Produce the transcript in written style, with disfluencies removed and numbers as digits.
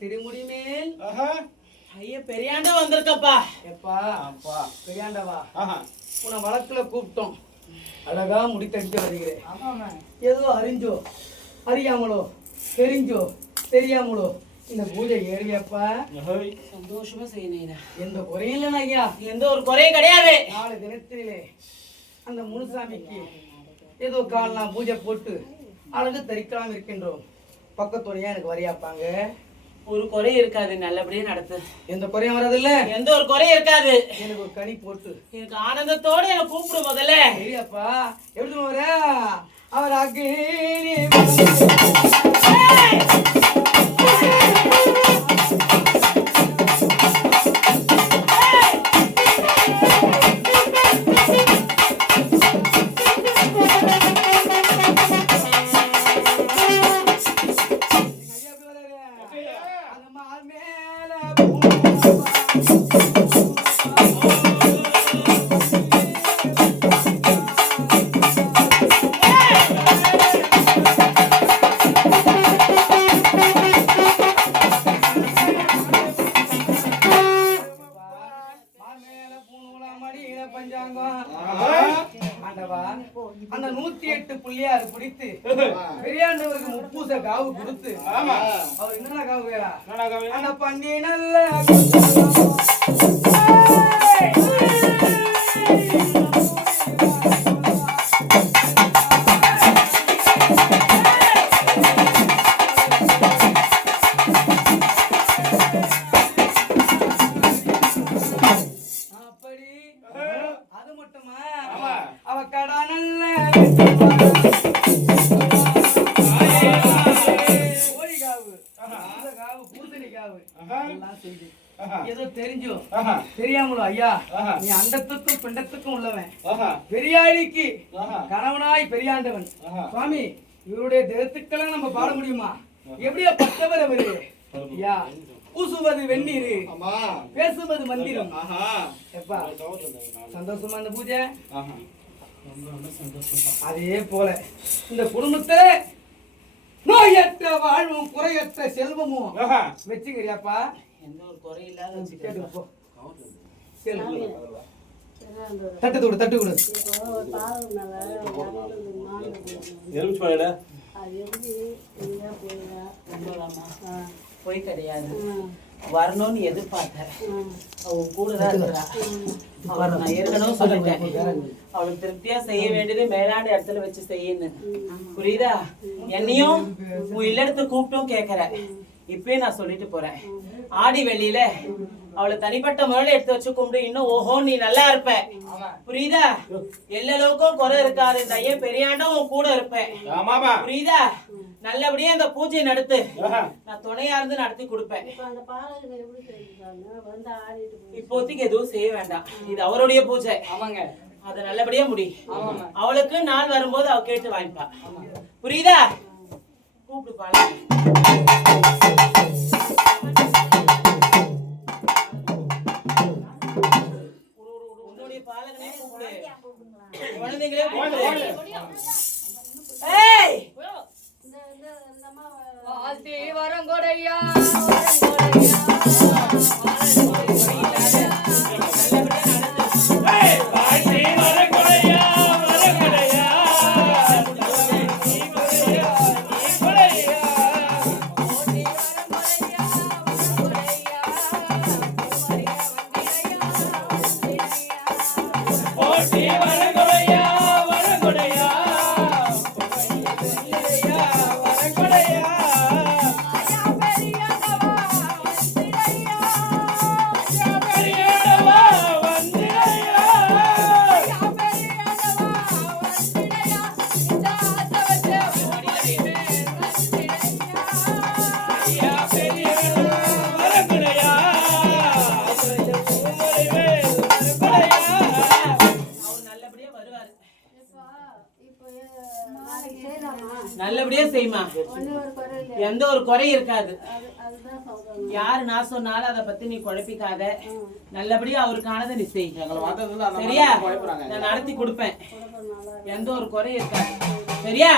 திருமுடி மேல் ஐயா பெரியாண்டா வந்திருக்கப்பா. எப்பா அப்பா பெரியாண்டவா, உன்னை வழக்குல கூப்பிட்டோம், அழகா முடித்தடிக்க வருகிறேன். ஏதோ அறிஞ்சோ அறியாமலோ தெரிஞ்சோ தெரியாமலோ இந்த பூஜை ஏறியப்பா சந்தோஷமா செய்யணும். எந்த குறையும் இல்லைன்னா ஐயா, எந்த ஒரு குறையும் கிடையாது. 4 தினத்திலே அந்த முனுசாமிக்கு ஏதோ கால்னா பூஜை போட்டு அழகு தரிக்கலாம் இருக்கின்றோம். பக்கத்துணையா எனக்கு வரியாப்பாங்க. ஒரு குறை இருக்காது, நல்லபடியா நடத்து. எந்த குறையும் வராது இல்ல, எந்த ஒரு குறையும் இருக்காது. எனக்கு ஒரு கனி போட்டு எனக்கு ஆனந்தத்தோட என்ன கூப்பிடு முதல்ல. சரியாப்பா, எப்படி வர அவர் அக்னி அந்த 108 புள்ளியாரு பிடித்து பெரியாண்டவருக்கு முப்பூச காவு கொடுத்து அவர் என்னென்ன காவு வேறா அந்த பண்ணி நல்ல ஏதோ தெரிஞ்சோ தெரியாமலோ ஐயா, நீ அண்டத்துக்கும் பிண்டத்துக்கும் உள்ளவன், பெரியாடிக்கு கணவனாய் பெரியாண்டவன் சுவாமி. இவருடைய தேகத்துக்கெல்லாம் நம்ம பாட முடியுமா? எப்படியா பத்தவர் அவரு ஐயா. பூசுவது வெந்நீர், பேசுவது மந்திரம். எப்பா சந்தோஷமா இந்த பூஜை? அதே போல இந்த குடும்பத்தை நோயற்ற வாழ்வும் குறையற்ற செல்வமும் வச்சுக்கிறியாப்பா. எந்த ஒரு குறை இல்லாத தட்டு கொடு, தட்டு கொடு. போய் கிடையாது, வரணும்னு எதிர்பார்த்தேன். அவன் கூட தான் இருக்கிறா. அவளை நான் ஏற்கனவே சொல்லிட்டேன், அவளுக்கு திருப்தியா செய்ய வேண்டியது மேலாண்ட இடத்துல வச்சு செய்யணும். புரியுதா? என்னையும் உன் இல்லடத்தை கூப்பிட்டும் கேட்கற, இப்பயே நான் சொல்லிட்டு போறேன். ஆடி வெள்ளியில அவளை தனிப்பட்ட முறையில எடுத்து வச்சு கும்பிடு. இன்னும் ஓஹோ நீ நல்லா இருப்ப. புரியுதா? எல்லா அளவுக்கும் குறை இருக்காது. இந்த ஐயன் பெரியாண்டும் உன் கூட இருப்பேன். புரியுதா? நல்லபடியா இந்த பூஜை நடத்து. நான் துணையா இருந்து நடத்தி கொடுப்பேன். இப்போதைக்கு எதுவும் செய்ய வேண்டாம். இது அவருடைய பூஜை. அத நல்லபடியா முடி. அவளுக்கு நாள் வரும்போது அவ கேட்டு வாங்கிப்பா. புரியுதா? கூப்பிடு பாலு. உன்னுடைய பாலகனே கூப்பிடு. குழந்தைங்களே கூப்பிடு. ஏய் வாழ்த்தி வரங்கொடையா நல்லபடியா செய்யுமா. எந்த ஒரு குறை இருக்காது. யாரு நான் சொன்னாலும் அதை பத்தி நீ குழப்பிக்காத. நல்லபடியா அவருக்கானதை நீ செய். சரியா? நான் நடத்தி கொடுப்பேன். எந்த ஒரு குறை இருக்காது. சரியா?